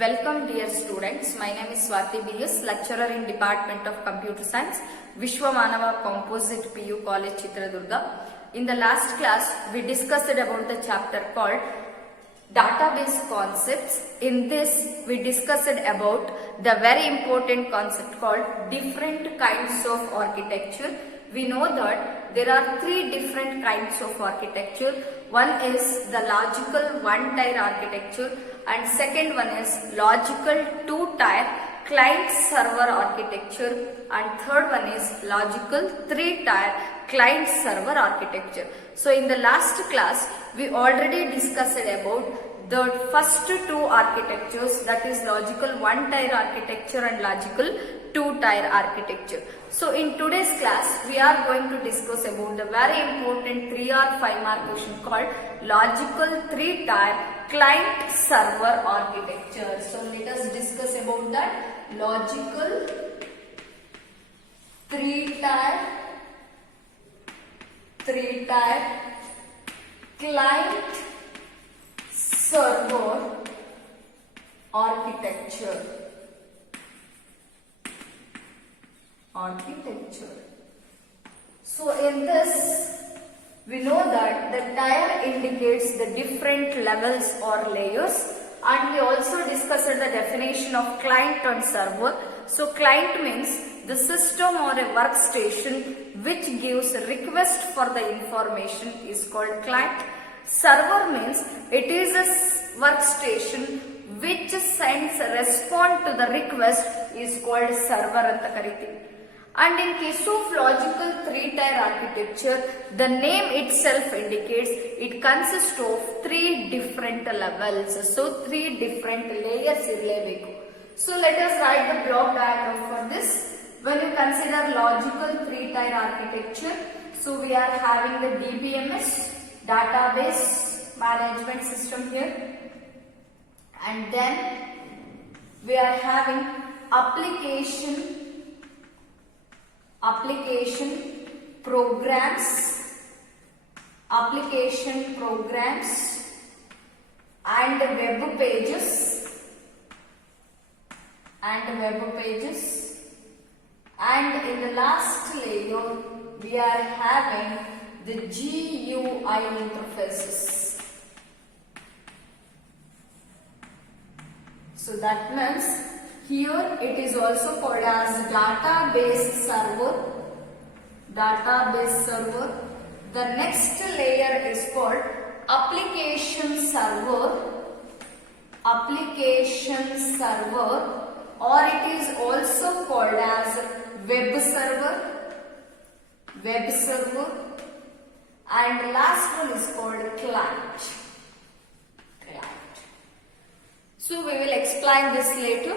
Welcome dear students, my name is Swati BS, lecturer in Department of Computer Science, Vishwamanava Composite PU College Chitradurga. In the last class, we discussed about the chapter called Database Concepts. In this, we discussed about the very important concept called different kinds of architecture. We know that there are three different kinds of architecture. One is the logical one-tier architecture and second one is logical two-tier client-server architecture and third one is logical three-tier client-server architecture. So in the last class, we already discussed about the first two architectures, that is logical one-tier architecture and logical two-tier architecture. So in today's class, we are going to discuss about the very important 3 or 5 mark question called logical three-tier client-server architecture. So let us discuss about that logical three-tier client-server architecture. So in this, we know that the tier indicates the different levels or layers, and we also discussed the definition of client and server. So client means the system or a workstation which gives request for the information is called client. Server means it is a workstation which sends response to the request is called server anta karithivi. And in case of logical three-tier architecture, the name itself indicates it consists of 3 different levels. So 3 different layers irlebeku. So let us write the block diagram for this. When you consider logical three-tier architecture, so we are having the DBMS, database management system here, and then we are having application programs and web pages and in the last layer we are having the GUI interfaces. So that means here it is also called as database server. The next layer is called application server, or it is also called as web server, and last one is called client. So we will explain this later,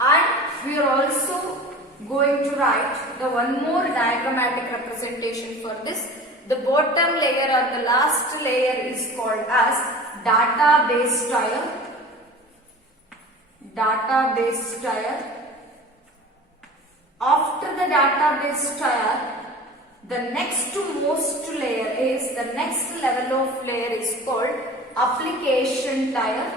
and we are also going to write the one more diagrammatic representation for this. The bottom layer or the last layer is called as database tier. After the database tier, the next most layer is, the next level of layer is called application tier.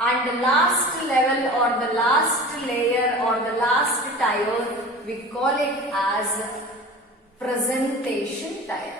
And the last level or the last layer or the last tier, we call it as presentation tier.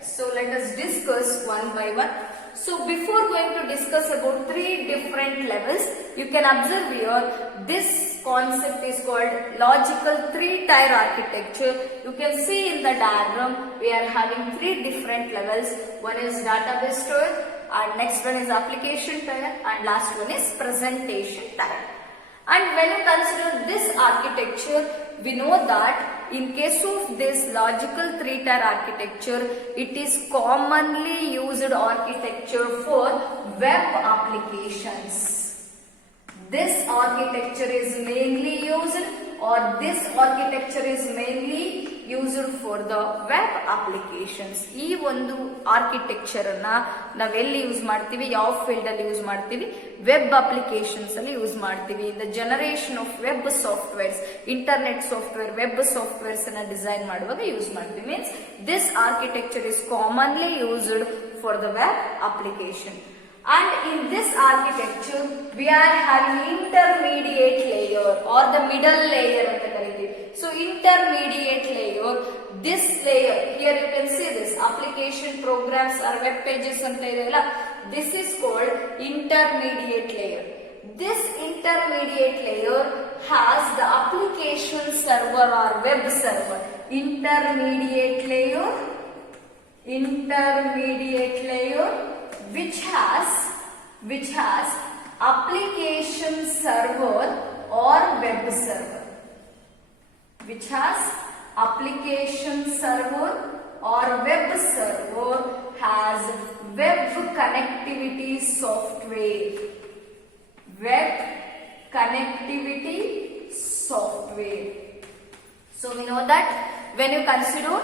So let us discuss one by one. So before going to discuss about 3 different levels, you can observe here this concept is called logical three-tier architecture. You can see in the diagram we are having 3 different levels. One is database tier, and next one is application tier, and last one is presentation tier. And when you consider this architecture, we know that in case of this logical three-tier architecture, it is commonly used architecture for web applications. This architecture is mainly used, or this architecture is mainly used for the web applications. ಈ ಒಂದು architecture ಅನ್ನ ನಾವೆಲ್ಲಿ use ಮಾಡ್ತೀವಿ, ಯಾವ field ಅಲ್ಲಿ use ಮಾಡ್ತೀವಿ, web applications ಅಲ್ಲಿ use ಮಾಡ್ತೀವಿ. In the generation of web softwares, internet software, web softwares ಅನ್ನ ಡಿಸೈನ್ ಮಾಡುವಾಗ ಯೂಸ್ ಮಾಡ್ತೀವಿ. Means this architecture is commonly used for the web application. And in this architecture, we are having intermediate layer or the middle layer anta karitivi. So intermediate layer, this layer, here you can see this application programs or web pages anta ideyalla, this is called intermediate layer. This intermediate layer has the application server or web server. Intermediate layer which has application server or web server, which has application server or web server, has web connectivity software, web connectivity software. So we know that when you consider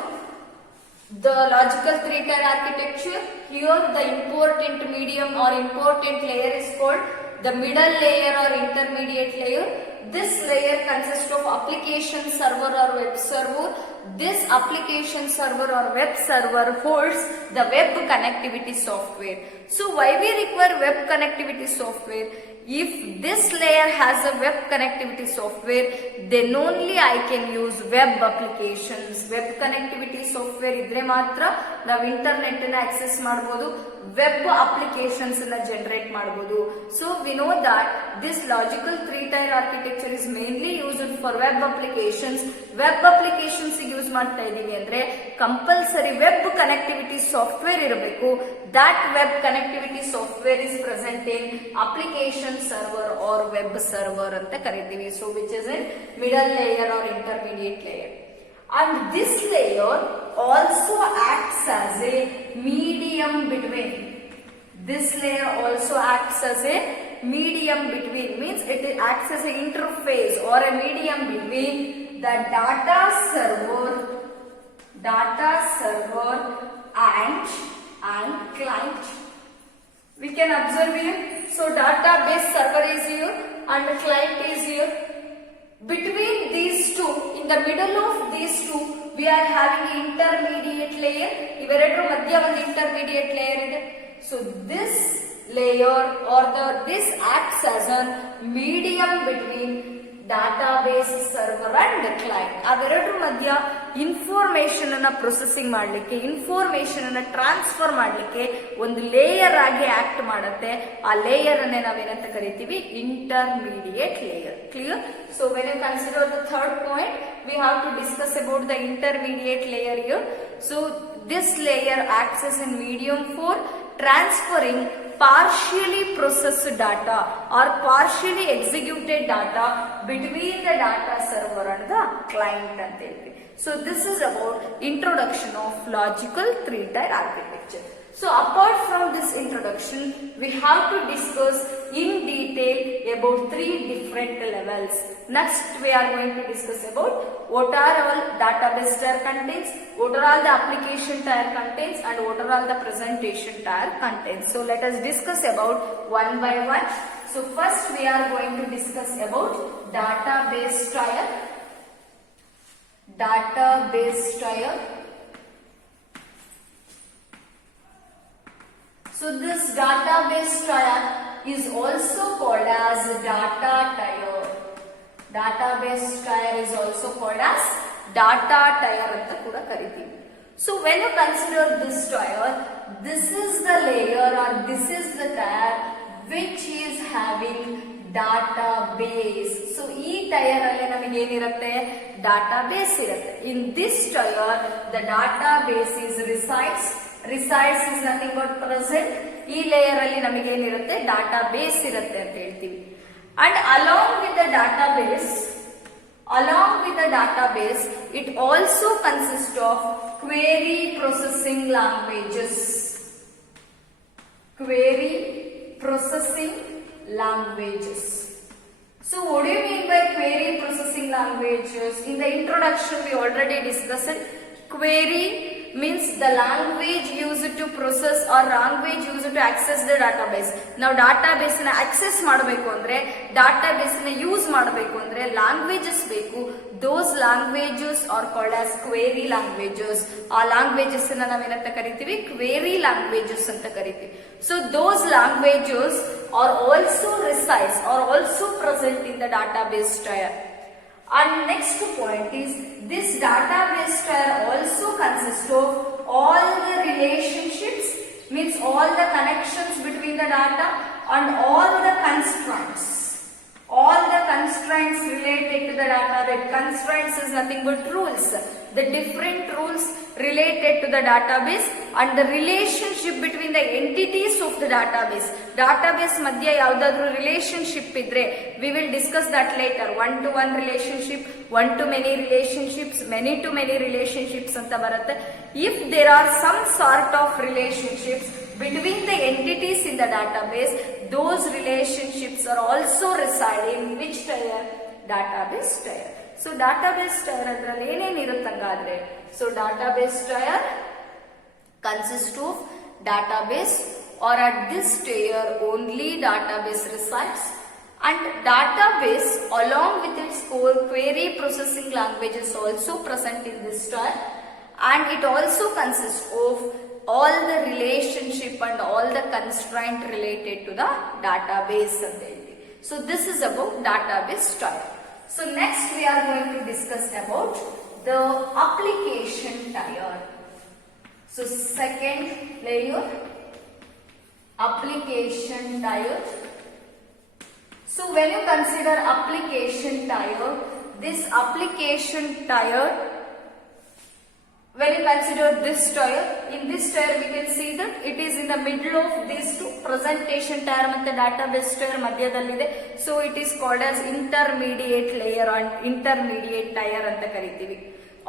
the logical three-tier architecture, here the important medium or important layer is called the middle layer or intermediate layer. This layer consists of application server or web server. This application server or web server holds the web connectivity software. So why we require web connectivity software? If this layer has a web connectivity software, then only I can use web applications. Web connectivity software idre matra ನಾವು internet ಅನ್ನು access ಮಾಡಬಹುದು, web applications ಅನ್ನು generate ಮಾಡಬಹುದು. So we know that this logical three tier architecture is mainly used for web applications. Web applications use ಮಾಡ್ತಾ ಇದೀವಿ ಅಂದ್ರೆ compulsory web connectivity software ಇರಬೇಕು. That web connectivity software is present in application server or web server ಅಂತ ಕರಿತೀವಿ. So which is in middle layer or intermediate layer. And this layer also acts as a medium between. This layer also acts as a medium between, means it acts as an interface or a medium between the data server and client. We can observe here. So database server is here and client is here. Between these two, in the middle of these two, we are having intermediate layer. ಇವೆರಡರ ಮಧ್ಯ ಒಂದು intermediate layer ಇದೆ. So this layer or this acts as a medium between database server and client. ಅವೆರಡರ ಮಧ್ಯ information ಅನ್ನ processing ಮಾಡಲಿಕ್ಕೆ, information ಅನ್ನ transfer ಮಾಡಲಿಕ್ಕೆ ಒಂದು ಲೇಯರ್ ಆಗಿ ಆಕ್ಟ್ ಮಾಡುತ್ತೆ. ಆ ಲೇಯರ್ ಅನ್ನೇ ನಾವೇನಂತ ಕರಿತೀವಿ, intermediate layer. Clear? So when you consider the third point, we have to discuss about the intermediate layer here. So this layer acts as a medium for transferring partially processed data or partially executed data between the data server and the client anta helti. So this is about introduction of logical three-tier architecture. So apart from this introduction, we have to discuss in detail about three different levels. Next we are going to discuss about what are all database tier contains, what are all the application tier contains, and what are all the presentation tier contains. So let us discuss about one by one. So first we are going to discuss about database tier. Database tier. So this database tier is also called as data tier. Database tier is also called as data tier anta kuda karitivi. So when you consider this tier, this is the layer or this is the tier which is having database. So ee tier alli namage enirutte, database irutte. In this tier the database is resides is nothing but present. ಈ layer ಅಲ್ಲಿ ನಮಗೆ ಏನಿರುತ್ತೆ, database ಇರುತ್ತೆ ಅಂತ ಹೇಳ್ತೀವಿ. And along with the database it also consists of query processing languages. So what do you mean by query processing languages? In the introduction we already discussed query means the language used to process or language used to access the database. ನಾವು database ನ access ಮಾಡಬೇಕು ಅಂದ್ರೆ database ನ use ಮಾಡಬೇಕು ಅಂದ್ರೆ languages ಬೇಕು. Those languages are called as query languages. ಆ languages ನ ನಾವೇನಂತ ಕರಿತೀವಿ query languages ಅಂತ ಕರಿತೀವಿ. So those languages are also resides or also present in the database tier. And next point is this database tier also consists of all the relationships, means all the connections between the data and all the constraints. All the constraints related to the data. The constraints is nothing but rules. The different rules related to the database and the relationship between the entities of the database. Database madhya yaudadru relationship idre, we will discuss that later. One to one relationship, one to many relationships, many to many relationships anta baratte. If there are some sort of relationships between the entities in the database, those relationships are also reside in which tier? Database tier. So database tier adರಲ್ಲಿ ಏನೇನು ಇರುತ್ತಂಗಾದ್ರೆ, so database tier consists of database or at this tier only database resides, and database along with its core query processing language is also present in this tier, and it also consists of all the relationship and all the constraint related to the database. So this is about database tier. So next we are going to discuss about the application tier. So second layer, application tier. So when you consider application tier, this application tier, when you consider this tier, in this tier we can see that it is in the middle of these two, presentation tier and database tier madhyadallide. So it is called as intermediate layer and intermediate tier anta karitivi,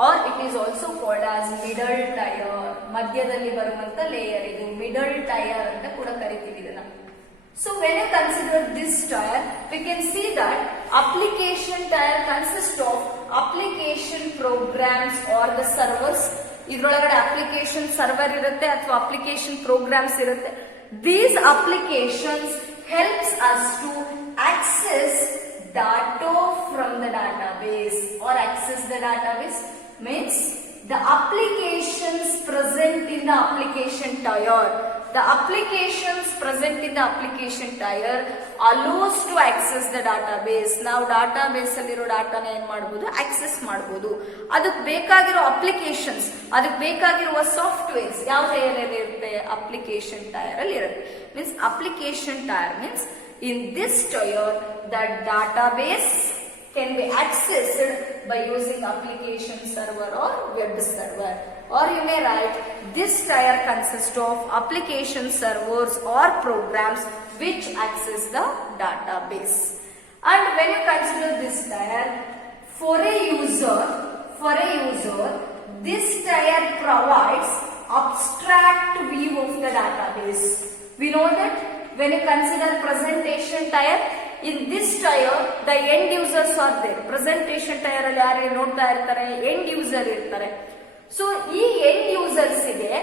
or it is also called as middle tier. madhyadalli baruvanta layer idu middle tier anta kuda karitivi idanna. So when you consider this tier, we can see that application tier consists of application programs or the servers. ಇದರೊಳಗಡೆ application server ಇರುತ್ತೆ ಅಥವಾ application programs ಇರುತ್ತೆ. These applications helps us to access data from the database or access the database, means the applications present in the application tier. The applications present in the application tier allows to access the database. ನಾವು database ಅಲ್ಲಿರೋ ಡಾಟಾನ ಏನ್ ಮಾಡಬಹುದು, access ಮಾಡಬಹುದು. ಅದಕ್ಕೆ ಬೇಕಾಗಿರೋ applications, ಅದಕ್ಕೆ ಬೇಕಾಗಿರುವ softwares ಯಾವ ಲೇಯರ್ ಅಲ್ಲಿ ಇರುತ್ತೆ, ಅಪ್ಲಿಕೇಶನ್ ಟೈರ್ ಅಲ್ಲಿ ಇರುತ್ತೆ. Means application tyre means in this tier the database can be accessed by using application server or web server. Or you may write this tier consists of application servers or programs which access the database. And when you consider this tier, for a user, this tier provides abstract view of the database. We know that when you consider presentation tier, in this tier the end users are there. presentation tier ಅಲ್ಲಿ ಯಾರು ನೋಡ್ತಾ ಇರ್ತಾರೆ, end user ಇರ್ತಾರೆ. So ಈ end users ಗೆ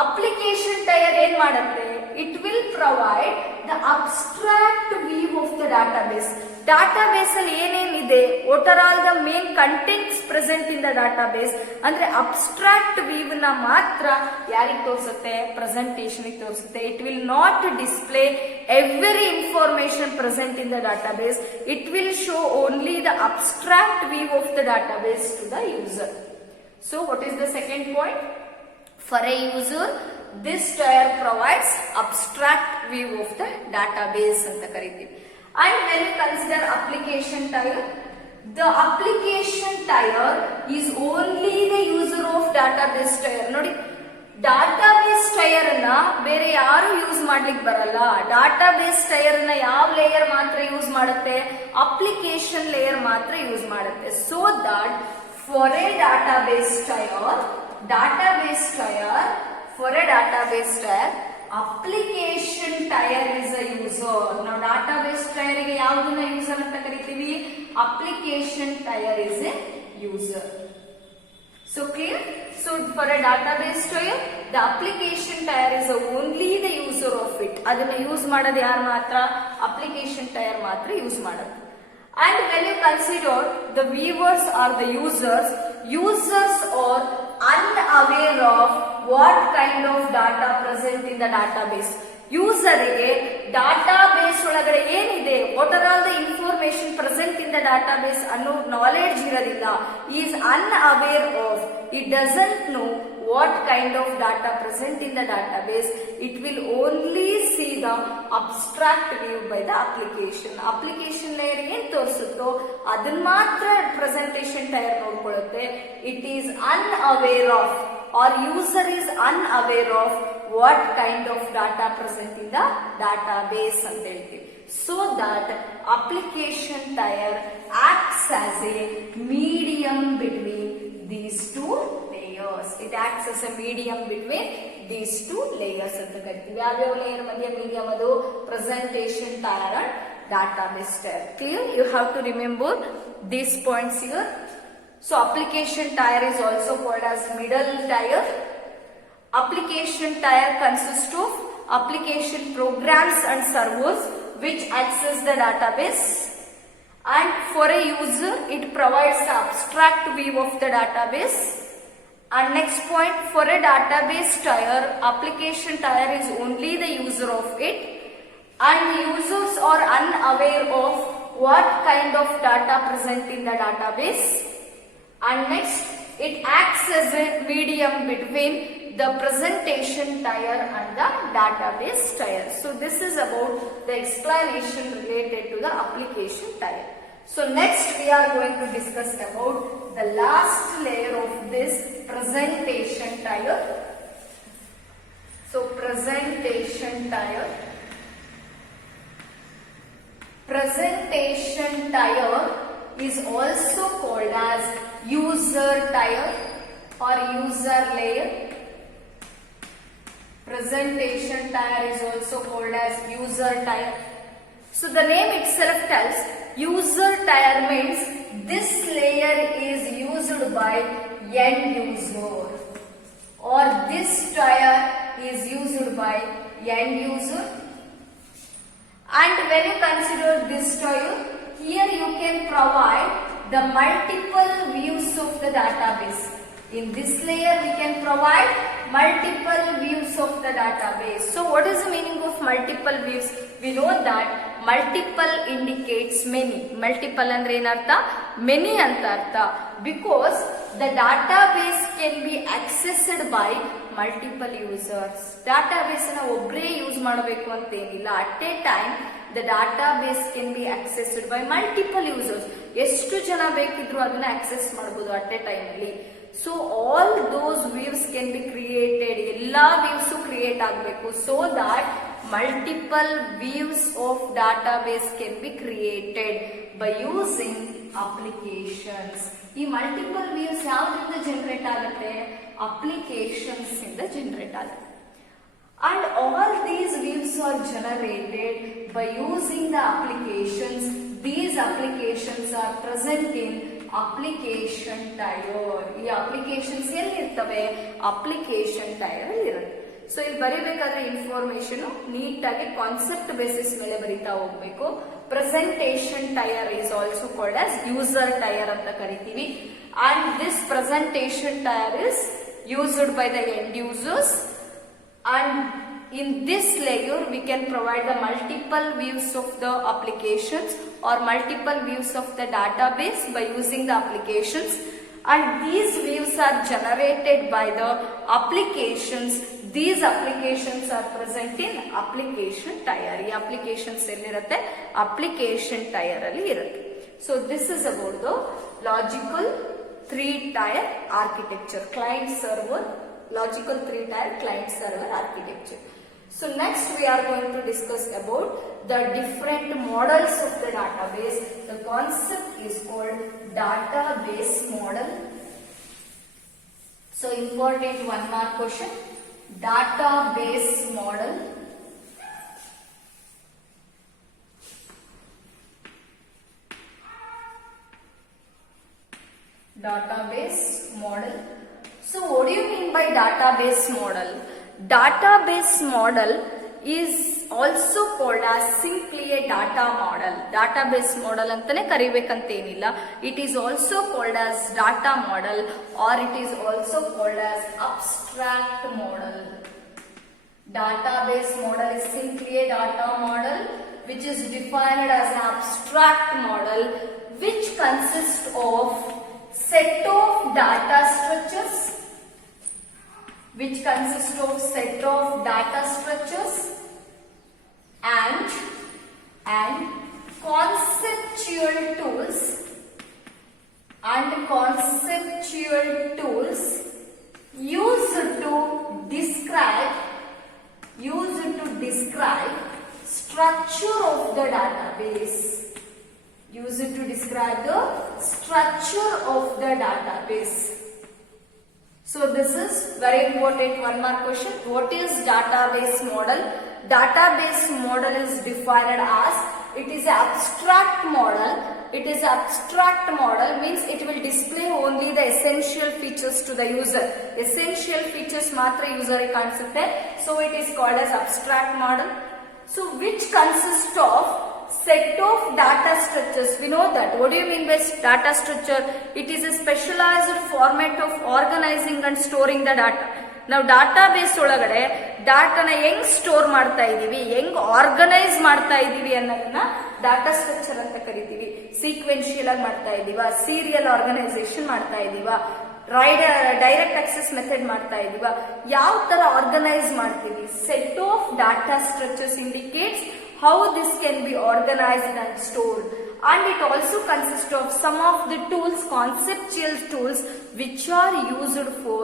application tier ಏನ್ ಮಾಡುತ್ತೆ, it will provide the abstract view of the database. Database ಅಲ್ಲಿ ಏನೇನಿದೆ, what are all the main contents present in the database ಅಂದ್ರೆ ಅಬ್ಸ್ಟ್ರಾಕ್ಟ್ ವ್ಯೂ ನ ಮಾತ್ರ ಯಾರಿಗೆ ತೋರಿಸುತ್ತೆ, ಪ್ರೆಸೆಂಟೇಷನ್ ತೋರಿಸುತ್ತೆ. It will not display every information present in the database. It will show only the abstract view of the database to the user. So what is the second point? For a user, this tier provides abstract view of the database anta karitivi. And when you consider application tier, the application tier is only the user of database tier. Nodi, database tier na ಬೇರೆ ಯಾರು use ಮಾಡ್ಲಿಕ್ಕೆ ಬರಲ್ಲ. database tier na ಯಾವ layer ಮಾತ್ರ use ಮಾಡುತ್ತೆ, application layer ಮಾತ್ರ use ಮಾಡುತ್ತೆ. So that for a database tier, for a database tier, application tyre is a user. ನಾವು ಡಾಟಾಬೇಸ್ ಟೈರ್ ಗೆ ಯಾವುದನ್ನ ಯೂಸರ್ ಅಂತ ಕರಿತೀವಿ? Application tyre is A user. So clear? So for a database tire, the application tire is only the user of it. ಅದನ್ನ use ಮಾಡೋದು ಯಾರು ಮಾತ್ರ? Application tyre ಮಾತ್ರ ಯೂಸ್ ಮಾಡೋದು. And when you consider the viewers or the users are unaware of what kind of data present in the database. ಯೂಸರಿಗೆ database ಒಳಗಡೆ ಏನಿದೆ, what are all the information present in the database ಅನ್ನೋ knowledge ಇರೋದಿಲ್ಲ. Is unaware of, it doesn't know what kind of data present in the database. It will only see the abstract view by the application. Application layer ಏನ್ ತೋರಿಸುತ್ತೋ ಅದನ್ನ ಮಾತ್ರ presentation tier ನೋಡ್ಕೊಳ್ಳುತ್ತೆ. It is unaware of, or user is unaware of what kind of data present in the database ಅಂತ ಹೇಳ್ತೀವಿ. So that application tire acts as a medium between these two layers. It acts as a medium between these two layers ಅಂತ ಕರಿತೀವಿ. ಯಾವ್ಯಾವ layer ಮಧ್ಯೆ medium? ಅದು presentation tyre and database tire. Clear? You have to remember these points here. So application tire is also called as middle tire. Application tire consists of application programs and servers which access the database, and for a user it provides the abstract view of the database. And next point, for a database tire, application tire is only the user of it, and the users are unaware of what kind of data present in the database. And next, it acts as a medium between the presentation tire and the database tire. So this is about the explanation related to the application tire. So next we are going to discuss about the last layer of this presentation tire. So presentation tire. Presentation tire is also called as user tire or user layer. Presentation tire is also called as user tire. So the name itself tells user tire means this layer is used by end user, or this tire is used by end user. And when you consider this tire, here you can provide the multiple views of the database. In this layer we can provide multiple views of the database. So what is the meaning of multiple views? We know that multiple indicates many. Multiple andre enartha? Many anta artha. Because the database can be accessed by multiple users. Database na obbre use ಮಾಡಬೇಕು ಅಂತ ಏನಿಲ್ಲ. At a time the database can be accessed by multiple users. ಎಷ್ಟು ಜನ ಬೇಕಿದ್ರು ಅದನ್ನ access ಮಾಡಬಹುದು at a time ಅಲ್ಲಿ. So all those views can be created. ಎಲ್ಲ views create ಆಗಬೇಕು. So that multiple views of database can be created by using applications. ಈ multiple views ಯಾವ್ದ್ರಿಂದ generate ಆಗುತ್ತೆ? Applications ಇಂದ ಜನರೇಟ್ ಆಗುತ್ತೆ. And all these views are generated by using the applications. These applications are present in application tire. ಈ applications ಎಲ್ಲಿ ಇರ್ತವೆ? application tire ಅಲ್ಲಿ ಇರುತ್ತೆ. So ಇಲ್ಲಿ ಬರೀಬೇಕಾದ್ರೆ ಇನ್ಫಾರ್ಮೇಶನ್ ನೀಟಾಗಿ ಕಾನ್ಸೆಪ್ಟ್ ಬೇಸಿಸ್ ಮೇಲೆ ಬರೀತಾ ಹೋಗ್ಬೇಕು. Presentation tyre is also called as user tyre ಅಂತ ಕರಿತೀವಿ. And this presentation tyre is used by the end users. And in this layer we can provide the multiple views of the applications or multiple views of the database by using the applications, and these views are generated by the applications. These applications are present in application tire. ಈ applications ಎಲ್ಲಿರುತ್ತೆ? application tire ಅಲ್ಲಿ ಇರುತ್ತೆ. So this is about the logical 3-tier architecture, client server, logical 3-tier client server architecture. So next we are going to discuss about the different models of the database. The concept is called database model. So important 1 mark question. database model. Database model. So what do you mean by database model? Database model is also called as simply a data model. Database model antane karibekantenilla. It is also called as data model, or it is also called as abstract model. Database model is simply a data model which is defined as an abstract model which consists of set of data structures, and conceptual tools used to describe structure of the database. So this is very important, one more question. What is database model? Database model is defined as, it is an abstract model. It is abstract model means it will display only the essential features to the user. Essential features matra user concept. So it is called as abstract model. So which consists of set of data structures. We know that. What do you mean by data structure? It is a specialized format of organizing and storing the data. ನಾವು database ಒಳಗಡೆ ಡಾಟಾನ ಹೆಂಗ್ store ಮಾಡ್ತಾ ಇದೀವಿ, ಹೆಂಗ್ organise ಮಾಡ್ತಾ ಇದೀವಿ ಅನ್ನೋದನ್ನ data structure ಅಂತ ಕರಿತೀವಿ. ಸೀಕ್ವೆನ್ಶಿಯಲ್ ಆಗಿ ಮಾಡ್ತಾ ಇದೀವ, ಸೀರಿಯಲ್ ಆರ್ಗನೈಸೇಷನ್ ಮಾಡ್ತಾ ಇದೀವ, ಡೈರೆಕ್ಟ್ ಆಕ್ಸೆಸ್ ಮೆಥಡ್ ಮಾಡ್ತಾ ಇದೀವ, ಯಾವ ತರ ಆರ್ಗನೈಸ್ ಮಾಡ್ತೀವಿ. Set of data structures indicates how this can be organized and stored, and it also consists of some of the tools, conceptual tools which are used for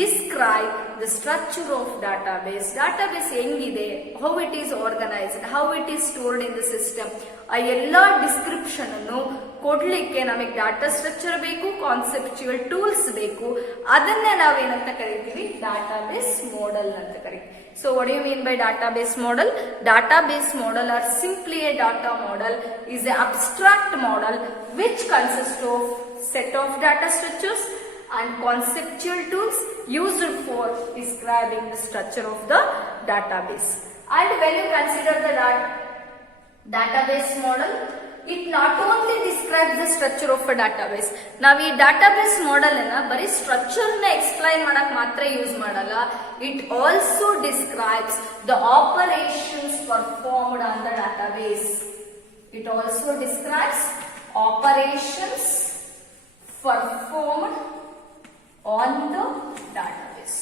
describe the structure of database. Database ಹೆಂಗಿದೆ, how it is organized, how it is stored in the system, ಆ ಎಲ್ಲ description ಅನ್ನು ಕೊಡ್ಲಿಕ್ಕೆ ನಮಗೆ data structure ಬೇಕು, conceptual tools ಬೇಕು. ಅದನ್ನೇ ನಾವೇನಂತ ಕರಿತೀವಿ, ಡಾಟಾಬೇಸ್ ಮಾಡೆಲ್ ಅಂತ ಕರಿತೀವಿ. So what do you mean by database model? Database model, or simply a data model, is an abstract model which consists of set of data structures and conceptual tools used for describing the structure of the database. And when you consider the database model, it not only describes the structure of a database. ನಾವು ಈ database model ಅನ್ನ ಬರೀ structure ನ explain ಮಾಡಕ್ ಮಾತ್ರ use ಮಾಡಲ್ಲ. It also describes the operations performed on the database. It also describes operations performed on the database.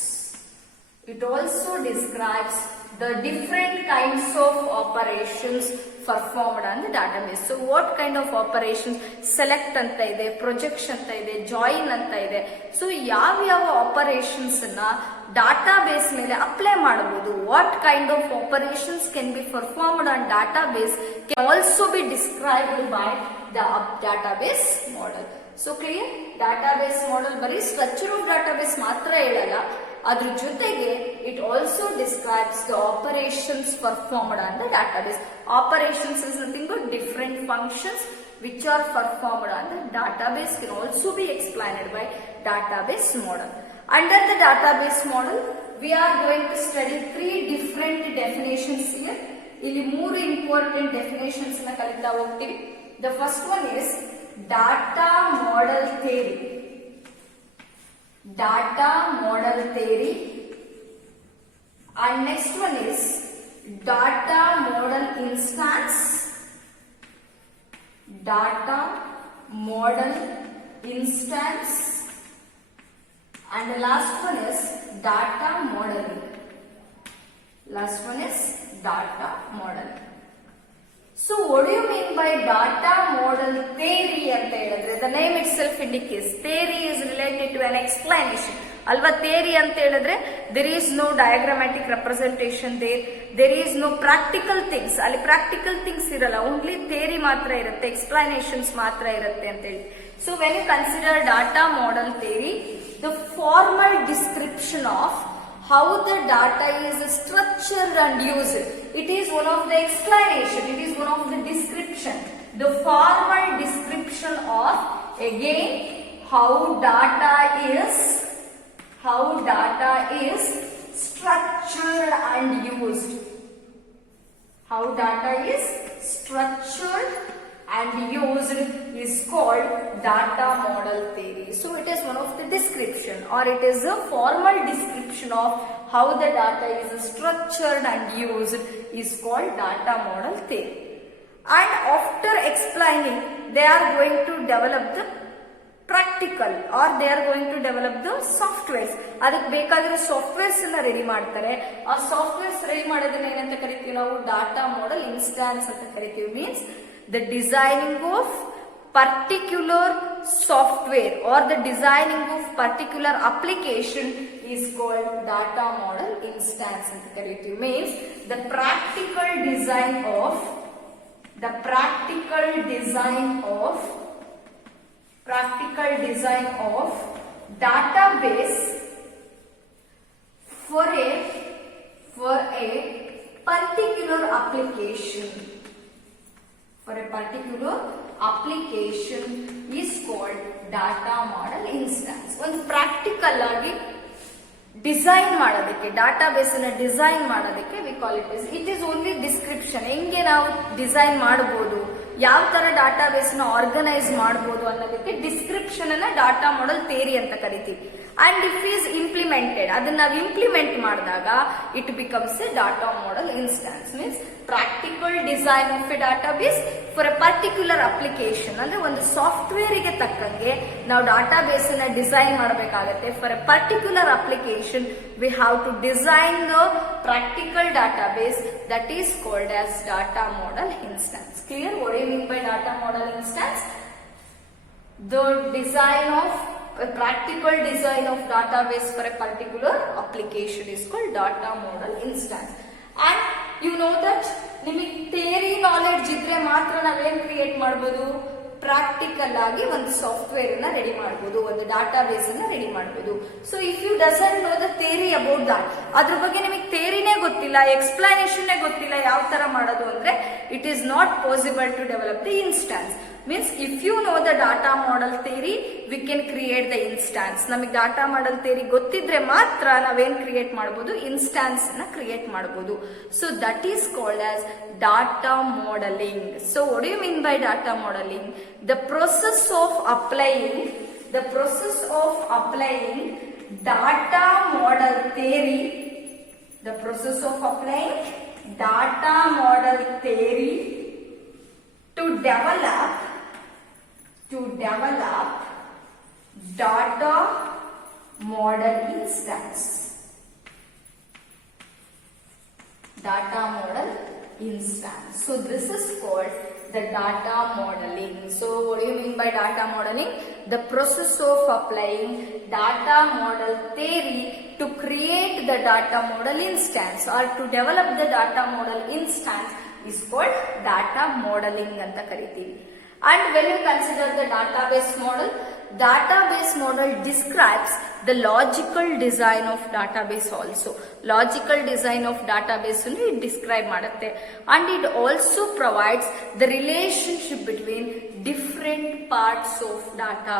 It also describes the different kinds of operations performed on the database. So what kind of operations? Select ಅಂತ ಇದೆ, projection ಅಂತ ಇದೆ, join ಅಂತ ಇದೆ. So ಯಾವ operations ಅನ್ನ database ಮೇಲೆ apply ಮಾಡಬಹುದು. What kind of operations can be performed on database can also be described by the database model. So clear? Database model ಬರೀ ಸ್ಟ್ರಕ್ಚರ್ ಆಫ್ ಡಾಟಾಬೇಸ್ ಮಾತ್ರ ಹೇಳಲ್ಲ, ಅದ್ರ ಜೊತೆಗೆ it also describes the operations performed on the database. Operations is nothing but different functions which are performed on the database can also be explained by database model. Under the database model, we are going to study three different definitions here. ಇಲ್ಲಿ ಮೂರು important definitions na kalita hogtivi. The first one is data model theory. Data model theory. And next one is data model instance. Data model instance. And the last one is data modeling. Last one is data modeling. So what do you mean by data model theory anta helidre? The name itself indicates theory is related to an explanation. ಅಲ್ವಾ? Theory ಅಂತ ಹೇಳಿದ್ರೆ there is no diagrammatic representation, there is no practical things. ಅಲ್ಲಿ practical things ಇರಲ್ಲ, only theory ಮಾತ್ರ ಇರುತ್ತೆ, explanations ಮಾತ್ರ ಇರುತ್ತೆ ಅಂತ ಹೇಳಿ. So when you consider data model theory, the formal description of how the data is structured and used. It is one of the explanation, it is one of the description, the formal description of again how data is structured and used. How data is structured and used is called data model theory. So it is one of the description, or it is a formal description of how the data is structured and used is called data model theory. And after explaining, they are going to develop the practical, or they are going to develop the softwares. ಅದಕ್ಕೆ ಬೇಕಾಗಿರೋ softwares ಅನ್ನ ready ಮಾಡ್ತಾರೆ. ಆ softwares ready ಮಾಡೋದನ್ನ ಏನಂತ ಕರಿತೀವಿ ನಾವು? Data model instance ಅಂತ ಕರಿತೀವಿ. Means the designing of particular software or the designing of particular application is called data model instance anta kariತೀವಿ. Means the practical design of database for a particular application. For a particular application is called data model instance. ಒಂದು practical ಆಗಿ design ಮಾಡೋದಕ್ಕೆ, data base ಅನ್ನ design ಮಾಡೋದಕ್ಕೆ we call it is only description. ಹೆಂಗೆ ನಾವು design ಮಾಡಬಹುದು, ಯಾವ ತರ ಡಾಟಾ ಬೇಸ್ ನ ಆರ್ಗನೈಸ್ ಮಾಡಬಹುದು ಅನ್ನೋದಕ್ಕೆ ಡಿಸ್ಕ್ರಿಪ್ಷನ್ ಅನ್ನ ಡಾಟಾ ಮಾಡೆಲ್ ಥಿಯರಿ ಅಂತ ಕರಿತೀವಿ. ಅಂಡ್ ಇಫ್ ಈಸ್ ಇಂಪ್ಲಿಮೆಂಟೆಡ್, ಅದನ್ನ ನಾವು ಇಂಪ್ಲಿಮೆಂಟ್ ಮಾಡಿದಾಗ it becomes a data model instance. Means practical design of a database for a particular application. ಅಂದ್ರೆ ಒಂದು ಸಾಫ್ಟ್ವೇರ್ ಗೆ ತಕ್ಕಂಗೆ ನಾವು ಡಾಟಾ ಬೇಸ್ ಅನ್ನ ಡಿಸೈನ್ ಮಾಡಬೇಕಾಗತ್ತೆ. For a particular application we have to design the practical database that is called as data model instance. Clear? What do you mean by data model instance? The design of a practical design of database for a particular application is called data model instance. And you know that ನಿಮಗೆ theory knowledge ಇದ್ರೆ ಮಾತ್ರ ನಾವೇನ್ create ಮಾಡಬಹುದು? Practical ಆಗಿ ಒಂದು software ಅನ್ನ ready ಮಾಡಬಹುದು, ಒಂದು ಡಾಟಾ ಬೇಸ್ ಅನ್ನ ರೆಡಿ ಮಾಡಬಹುದು. So if you doesn't know the theory about that, ಅದ್ರ ಬಗ್ಗೆ ನಿಮಗೆ ಥಿಯರಿನೇ ಗೊತ್ತಿಲ್ಲ, ಎಕ್ಸ್ಪ್ಲನೇಷನ್ ಗೊತ್ತಿಲ್ಲ ಯಾವ ತರ ಮಾಡೋದು ಅಂದ್ರೆ, it is not possible to develop the instance. Means if you know the data model theory, we can create the instance. ನಮಗೆ ಡಾಟಾ ಮಾಡೆಲ್ ಥಿಯರಿ ಗೊತ್ತಿದ್ರೆ ಮಾತ್ರ ನಾವೇನ್ ಕ್ರಿಯೇಟ್ ಮಾಡಬಹುದು? ಇನ್ಸ್ಟಾನ್ಸ್ ನ ಕ್ರಿಯೇಟ್ ಮಾಡಬಹುದು. So that is called as data modeling. So what do you mean by data modeling? The process of applying data model theory, the process of applying data model theory to develop data model instance. Data model instance. So this is called the data modeling. So what do you mean by data modeling? The process of applying data model theory to create the data model instance or to develop the data model instance is called data modeling anta kariತೀವಿ. And when you consider the database model describes the logical design of database also. Logical design of database it describe ಮಾಡುತ್ತೆ. And it also provides the relationship between different parts of data.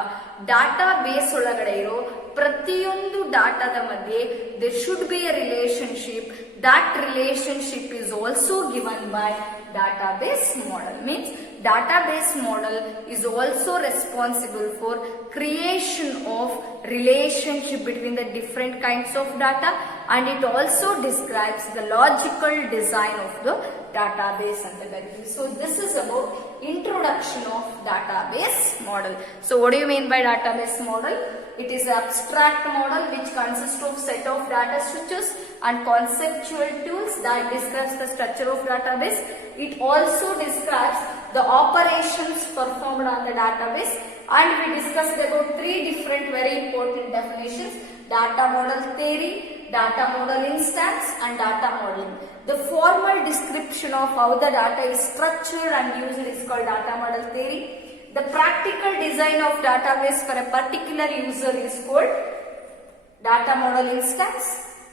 Database ಒಳಗಡೆ ಇರೋ ಪ್ರತಿಯೊಂದು ಡಾಟಾದ ಮಧ್ಯೆ there should be a relationship. That relationship is also given by database model. Means database model is also responsible for creation of relationship between the different kinds of data, and it also describes the logical design of the database anta kariತೀವಿ. So this is about introduction of database model. So what do you mean by database model? It is an abstract model which consists of set of data structures and conceptual tools that describes the structure of database. It also describes the operations performed on the database, and we discussed about three different very important definitions: data model theory, data model instance, and data modeling. The formal description of how the data is structured and used is called data model theory. The practical design of database for a particular user is called data model instance,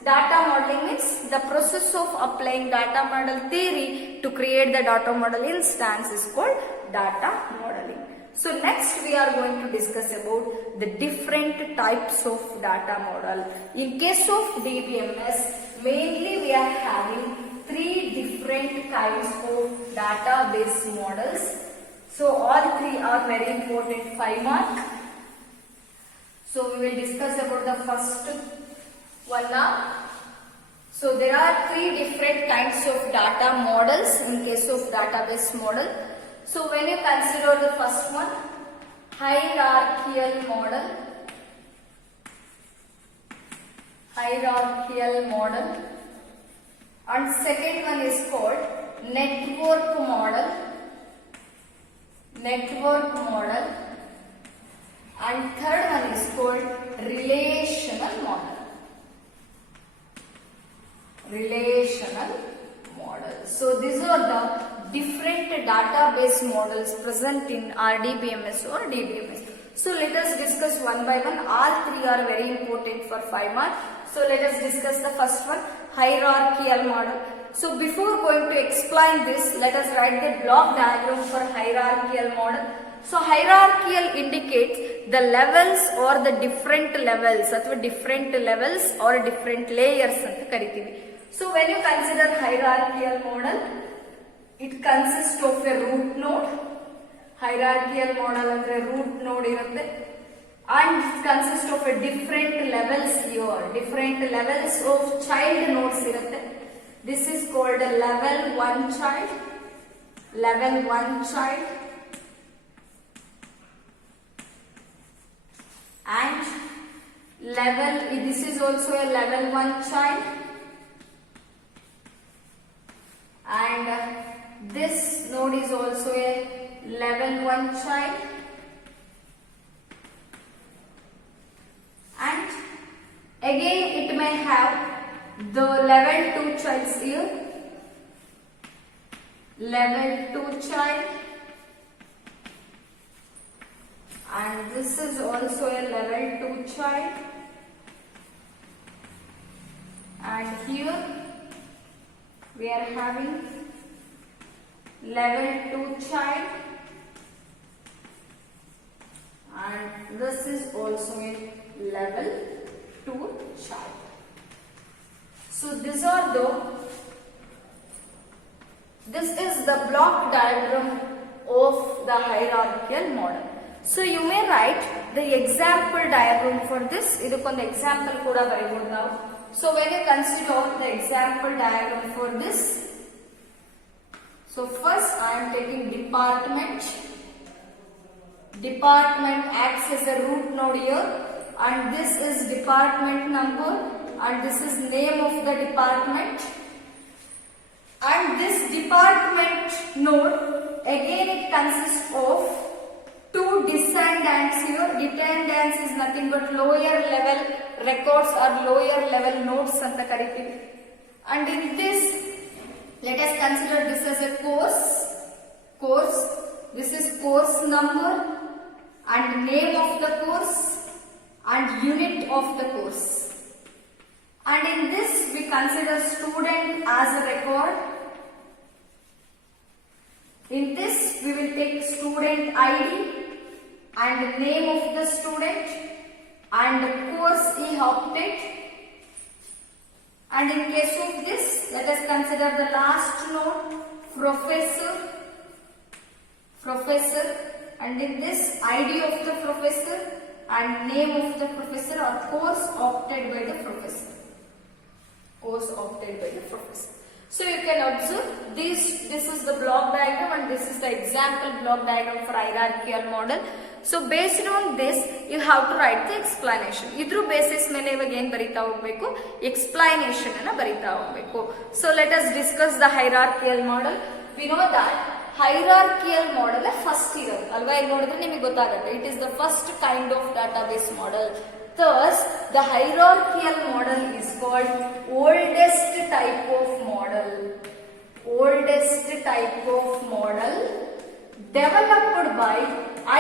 Data modeling means the process of applying data model theory to create the data model instance is called data modeling. So next we are going to discuss about the different types of data model. In case of DBMS, mainly we are having 3 different kinds of database models. So all 3 are very important, 5 mark. So we will discuss about the first one now. So there are 3 different kinds of data models in case of database model. So when you consider the first one, hierarchical model, and second one is called network model, and third one is called relational model. So these are the different database models present in RDBMS or DBMS. So let us discuss one by one. All 3 are very important for 5 marks. So let us discuss the first one, hierarchical model. So before going to explain this, let us write the block diagram for hierarchical model. So hierarchical indicates the levels or the different levels or different layers anta kariತೀವಿ. So when you consider hierarchical model, it consists of a root node. Hierarchical model andre root node irutte, and it consists of a different levels here, different levels of child nodes irutte. This is called a level 1 child, and this is also a level 1 child, and this node is also a level 1 child, and again it may have the level 2 childs here, level 2 child, and this is also a level 2 child, and here we are having level 2 child, and this is also a level 2 child. So this is the block diagram of the hierarchical model. So you may write the example diagram for this. Idukondu example kuda baribodu now. So when you consider the example diagram for this, so first I am taking department. Department acts as a root node here, and this is department number, and this is name of the department, and this department node again it consists of 2 descendants here. Descendants is nothing but lower level records or lower level nodes anta kariತೀವಿ. And in this, let us consider this as a course. This is course number and name of the course and unit of the course. And in this we consider student as a record. In this we will take student ID and name of the student and course he opted. And in case of this, let us consider the last node, professor, and in this ID of the professor and name of the professor or course opted by the professor. So you can observe this is the block diagram and this is the example block diagram for hierarchical model. So based on this you have to write the explanation. Idru basis mele ivaga ಏನು ಬರಿತಾ ಹೋಗಬೇಕು, explanation ಅನ್ನು ಬರಿತಾ ಹೋಗಬೇಕು. So let us discuss the hierarchical model. We know that hierarchical model first ಇರೋದು ಅಲ್ವಾ, ಇಲ್ಲಿ ನೋಡಿದ್ರೆ ನಿಮಗೆ ಗೊತ್ತಾಗುತ್ತೆ. It is the first kind of database model. Thus the hierarchical model is called oldest type of model. Developed by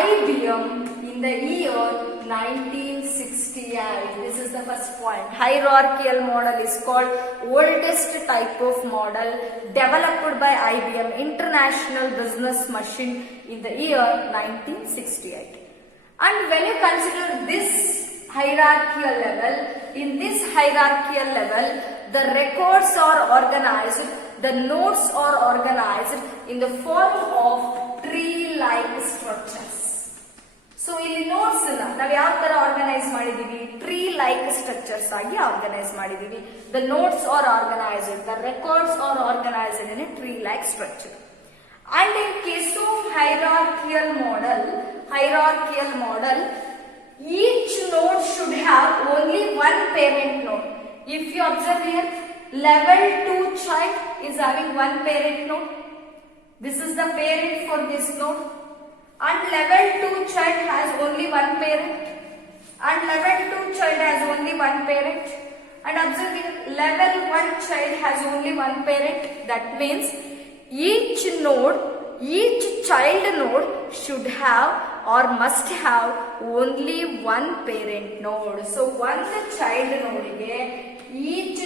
IBM in the year 1960. 1968. This is the first point. Hierarchical model is called oldest type of model developed by IBM International Business Machine in the year 1968. And when you consider this hierarchical level, in this hierarchical level, the records are organized, the nodes are organized in the form of tree-like structures. So ಇಲ್ಲಿ notes ನಾವು ಯಾವ ತರ organise ಮಾಡಿದೀವಿ, tree like structures ಆಗಿ organise ಮಾಡಿದೀವಿ. The notes are organised, the records are organised in a tree like structure. And in case of hierarchical model, each node should have only one parent node. If you observe here, level 2 child is having one parent node. This is the parent for this node. And level 2 child has only one parent. And level 2 child has only one parent. And observe here, level 1 child has only one parent. That means each child node should have or must have only one parent node. So one child node, each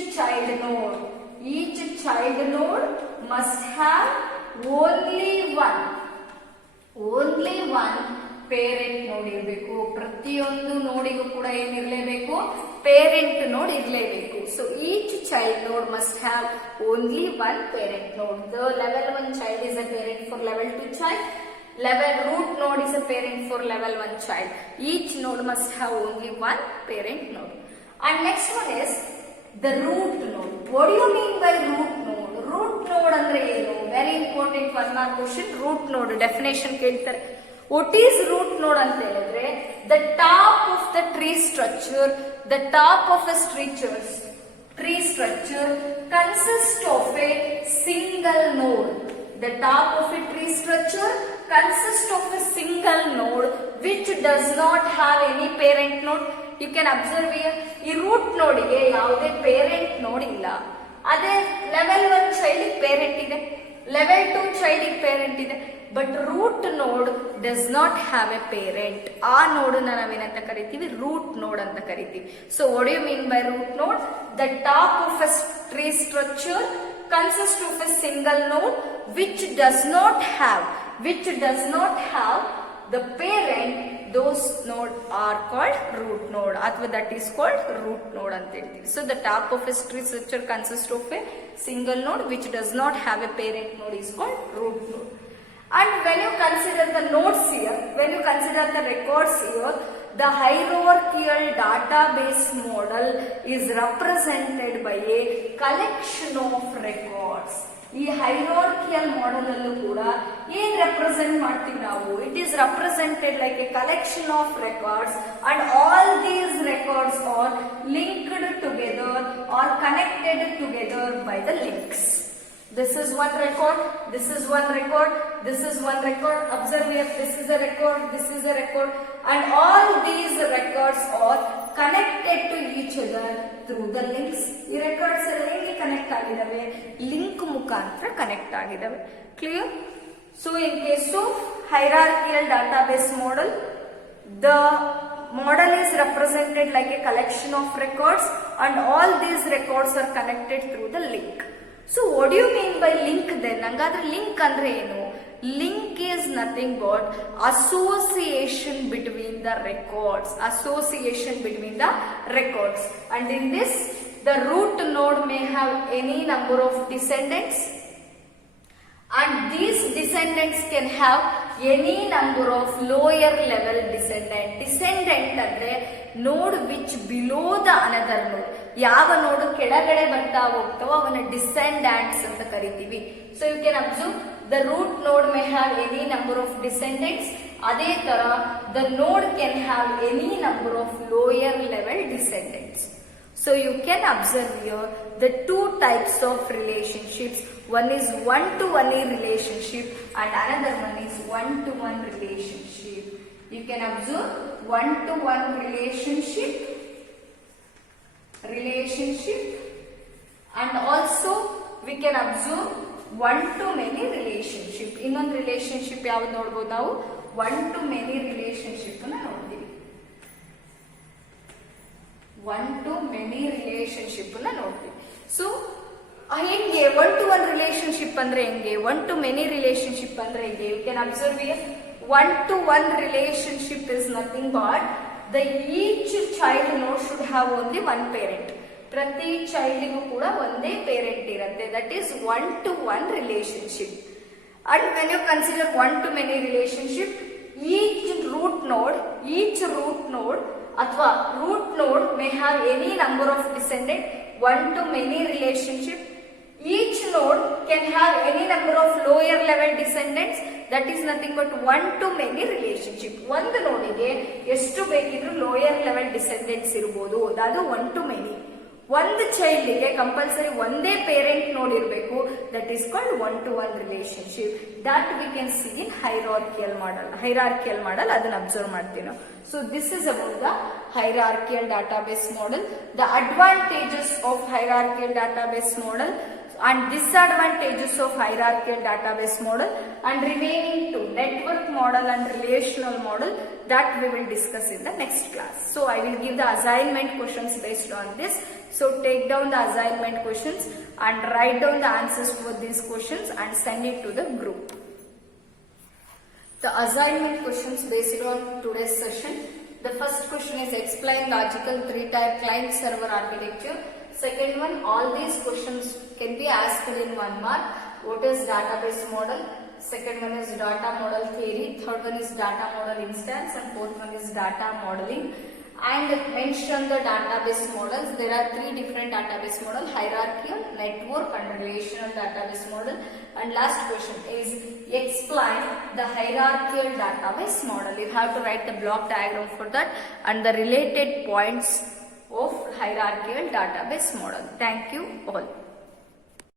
child node must have only one parent node ಇರಬೇಕು. ಪ್ರತಿಯೊಂದು ನೋಡಿಗೂ ಕೂಡ ಏನಿರಲೇಬೇಕು, parent node ಇರಲೇಬೇಕು. So each child node must have only one parent node. The level 1 child is a parent for level 2 child. Root node is a parent for level 1 child. Each node must have only one parent node. And next one is the root node. What do you mean by root node? Root node ಅಂದ್ರೆ ಏನು? Very important one mark question. Root node definition ಕೇಳ್ತಾರೆ. What is root node ಅಂತ ಹೇಳಿದ್ರೆ, the top of the tree structure consists of a single node. The top of a tree structure consists of a single node which does not have any parent node. You can observe here, ಈ root ನೋಡಿಗೆ ಯಾವುದೇ parent node ಇಲ್ಲ. ಅದೇ level 1 child parent ಇದೆ, level 2 child parent ಇದೆ. But root node does not have a parent. ಆ node ನಾವೇನಂತ ಕರಿತೀವಿ, ರೂಟ್ ನೋಡ್ ಅಂತ ಕರಿತೀವಿ. So what you mean by root node? The top of a tree structure consists of a single node which does not have the parent. Those nodes are called root node, ಅಥವಾ that is called root node ಅಂತ ಹೇಳ್ತೀವಿ. So the top of a tree structure consists of a single node which does not have a parent node is called root node. And when you consider the nodes here, when you consider the records here, the hierarchical database model is represented by a collection of records. ಈ ಹೈರಾರ್ಕಿಯಲ್ model ಅಲ್ಲೂ ಕೂಡ ಏನ್ represent ಮಾಡ್ತೀವಿ ನಾವು? It is represented like a collection of records and all these records are linked together or connected together by the links. This is one record, this is one record, this is one record. Observe here, this is a record, this is a record, and all these records are connected to each other through the links. ಈ records ಎಲ್ಲ ಹೇಗೆ connect ಆಗಿದಾವೆ? Link ಮುಖಾಂತರ connect ಆಗಿದಾವೆ. Clear? So in case of hierarchical database model, the model is represented like a collection of records and all these records are connected through the link. So what do you mean by link then? Hangadre link andre enu? Link is nothing but association between the records. And in this, the root node may have any number of descendants, and these descendants can have any number of lower level descendant ಅಂದ್ರೆ node which below the another node. ಯಾವ ನೋಡ್ ಕೆಳಗಡೆ ಬರ್ತಾ ಹೋಗ್ತಾವೋ ಅವನ್ನ descendants ಅಂತ ಕರಿತೀವಿ. So you can observe the root node may have any number of descendants. ಅದೇ ತರ the node can have any number of lower level descendants. So you can observe here the two types of relationships. One is one-to-one relationship and another one is one-to-one relationship. You can observe one-to-one relationship and also we can observe one-to-many relationship. ಇನ್ನೊಂದು relationship ಯಾವ್ದು ನೋಡ್ಬೋದು ನಾವು? one-to-many relationship ಅನ್ನ ನೋಡ್ತೀವಿ. One to many relationship ನ ನೋಡ್ತೀವಿ. So ಹೆಂಗೆ one to one relationship ಅಂದ್ರೆ ಹೆಂಗೆ, ಒನ್ ಟು ಮೆನಿ ರಿಲೇಶನ್ಶಿಪ್ ಅಂದ್ರೆ ಹೆಂಗೆ, you can observe here. One to one relationship is nothing but the each child node should have only one parent. ಪ್ರತಿ ಚೈಲ್ಡ್ಗೂ ಕೂಡ ಒಂದೇ ಪೇರೆಂಟ್ ಇರುತ್ತೆ. That is one to one relationship. And when you consider one to many relationship, each root node ಅಥವಾ root node may have any number of descendant. One to many relationship, each node can have any number of lower level descendants. That is nothing but one to many relationship. ಒಂದು ನೋಡಿಗೆ ಎಷ್ಟು ಬೇಕಿದ್ರು lower level descendants ಇರಬಹುದು, ಅದು one to many. ಒಂದು ಚೈಲ್ಡ್ಗೆ compulsory ಒಂದೇ parent ನೋಡಿರ್ಬೇಕು. That is called one to one relationship. That we can see in hierarchical model ಅದನ್ನ ಅಬ್ಸರ್ವ್ ಮಾಡ್ತೀವಿ ನಾವು. So this is about the hierarchical database model, the advantages of hierarchical database model and disadvantages of hierarchical database model, and remaining to network model and relational model that we will discuss in the next class. So I will give the assignment questions based on this. So take down the assignment questions and write down the answers for these questions and send it to the group. The assignment questions based on today's session. The first question is explain logical three-type client server architecture. Second one, all these questions can be asked in 1 mark. What is database model? Second one is data model theory. Third one is data model instance, and fourth one is data modeling. And mention the database models. There are 3 different database models: hierarchical, network, and relational database model. And last question is explain the hierarchical database model. You have to write the block diagram for that and the related points of hierarchical database model. Thank you all.